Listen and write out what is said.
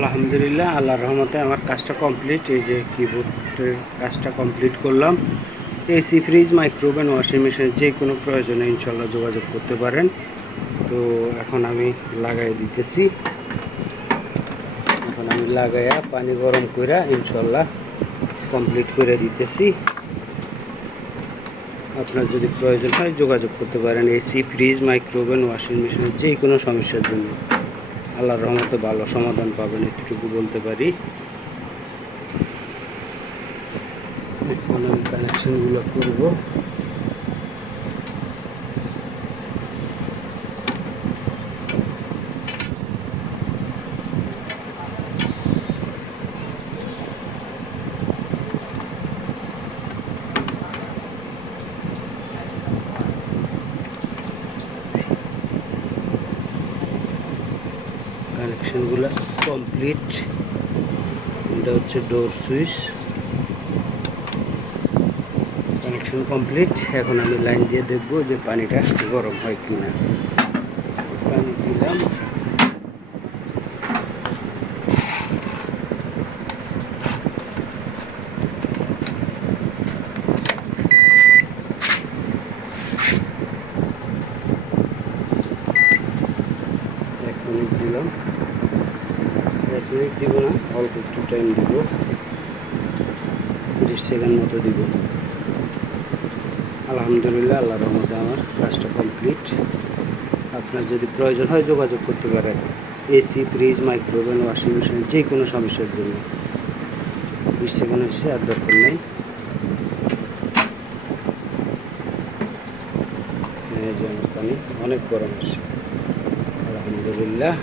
আলহামদুলিল্লাহ, আল্লাহর রহমতে আমার কাজটা কমপ্লিট। এই যে কিবোর্ডের কাজটা কমপ্লিট করলাম। এসি, ফ্রিজ, মাইক্রোওভেন, ওয়াশিং মেশিনের যে কোনো প্রয়োজনে ইনশাল্লাহ যোগাযোগ করতে পারেন। তো এখন আমি লাগাই দিতেছি। এখন আমি লাগাইয়া পানি গরম করে ইনশাল্লাহ কমপ্লিট করে দিতেছি। আপনার যদি প্রয়োজন হয় যোগাযোগ করতে পারেন এসি, ফ্রিজ, মাইক্রোওভেন, ওয়াশিং মেশিনের যে কোনো সমস্যার জন্য। আল্লাহর রহমতে ভালো সমাধান পাবেন, এতটুকু বলতে পারি। এখন আমি কানেকশনগুলো করব। কানেকশনগুলো কমপ্লিট। এটা হচ্ছে ডোর সুইচ, কানেকশন কমপ্লিট। এখন আমি লাইন দিয়ে দেখব যে পানিটা গরম হয় কিনা। পানি দিলাম। এক মিনিট দিলাম। 1 মিনিট দিব না, অল্প একটু টাইম দিব, 30 সেকেন্ড মতো দিব। আলহামদুলিল্লাহ, আল্লাহর রহমতে আমার কাজটা কমপ্লিট। আপনার যদি প্রয়োজন হয় যোগাযোগ করতে পারেন AC, fridge, microwave, washing machine যে কোনো সমস্যার জন্য। 20 সেকেন্ড হচ্ছে, আর দরকার নেই। এই যে আমার পানি অনেক গরম আসছে। আলহামদুলিল্লাহ।